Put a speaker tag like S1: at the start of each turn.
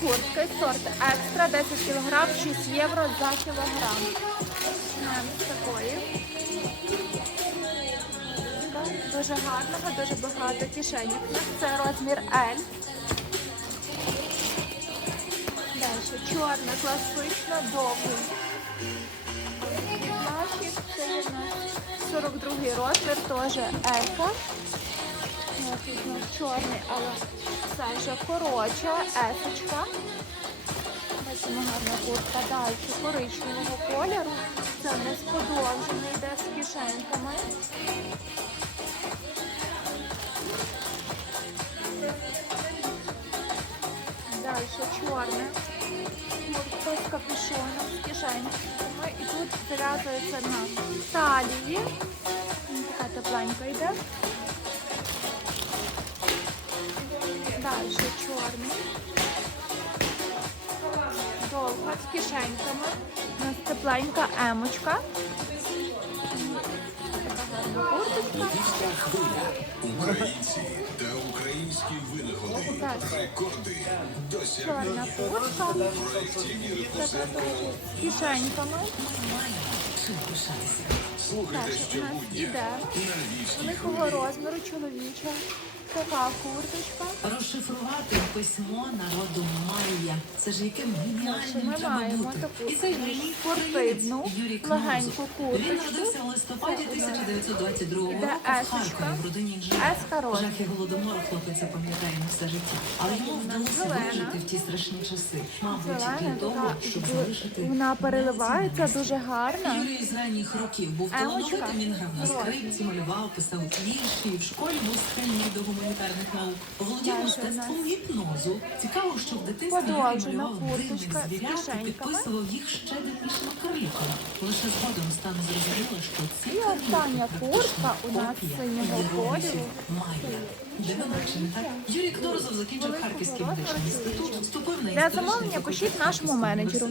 S1: куртки, сорт екстра, 10 кг, 6 євро за кілограм. Такої. Дуже гарного, дуже багато кишенів. Це розмір L. Далі чорна, класична, довгий. Це є 42 розмір, теж ека. Тут чорний, але це вже коротша, есочка. Бачимо гарна куртка далі коричневого кольору. Це у нас подовжений, йде з кишеньками. Далі чорне. Куртка з капюшоном, з кишеньками. І тут зав'язується на талії. Така тепленька йде. Далі чорний. Довга з кишеньками. У нас тепленька емочка.
S2: Українці та українські винагоди. Рекорди
S1: Чорна
S2: досягнені
S1: куртка.
S2: в проєкті «Міркл
S1: Така теж з кишеньками.
S2: Слухайте
S1: Так, у нас іде великого розміру чоловіча. Така курточка.
S3: Розшифрувати письмо народу Майя. Це ж яким
S1: Нашу
S3: геніальним
S1: ми
S3: треба
S1: маємо
S3: бути.
S1: таку
S3: І це юний
S1: спортивну,
S3: українець Юрій
S1: легеньку
S3: Князов.
S1: курточку.
S3: Він народився в листопаді
S1: Це у
S3: 1922
S1: іде
S3: року в
S1: есочка.
S3: Харкові в родині інженера.
S1: Еска розмір.
S3: Жахи голодомору хлопець запам'ятає на все життя. Але йому
S1: вона
S3: вдалося
S1: зелена.
S3: вижити в ті страшні часи. Мабуть,
S1: Зелена
S3: для того,
S1: така,
S3: щоб залишити
S1: вона переливається дуже гарно.
S3: Юрій з ранніх років був
S1: Емочка.
S3: талановитим, він грав на скрипці, малював, писав вірші, в школі був схильний до гуманітарних наук. Володів мистецтвом гіпнозу. Цікаво, що в дитинстві малював дивних звірят і підписував їх ще дивнішими кроліками. Лише згодом стане зрозуміло, що ці
S1: І остання куртка у нас синього кольору.
S3: Майя. Юрій Кнорозов закінчив Харківський медичний інститут, вступив на
S1: Для замовлення пишіть нашому менеджеру.